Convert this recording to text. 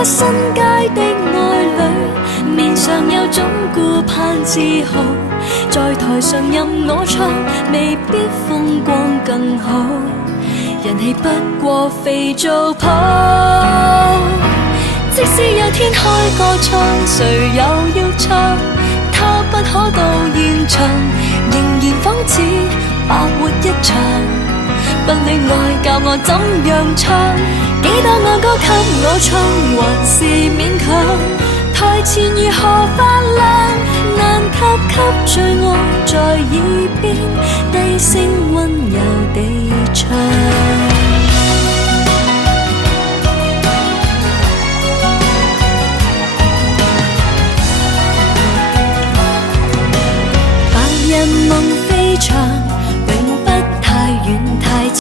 得新街的愛侶，面上有種顧盼自豪，在台上任我唱，未必風光更好，人氣不過肥皂泡。即使有天開歌唱，誰又要唱？他不可到現場，仍然仿似白活一場。不戀愛教我怎樣唱，幾多愛歌給我唱，還是勉強。台前如何發亮，難及給最愛在耳邊低聲溫柔地唱。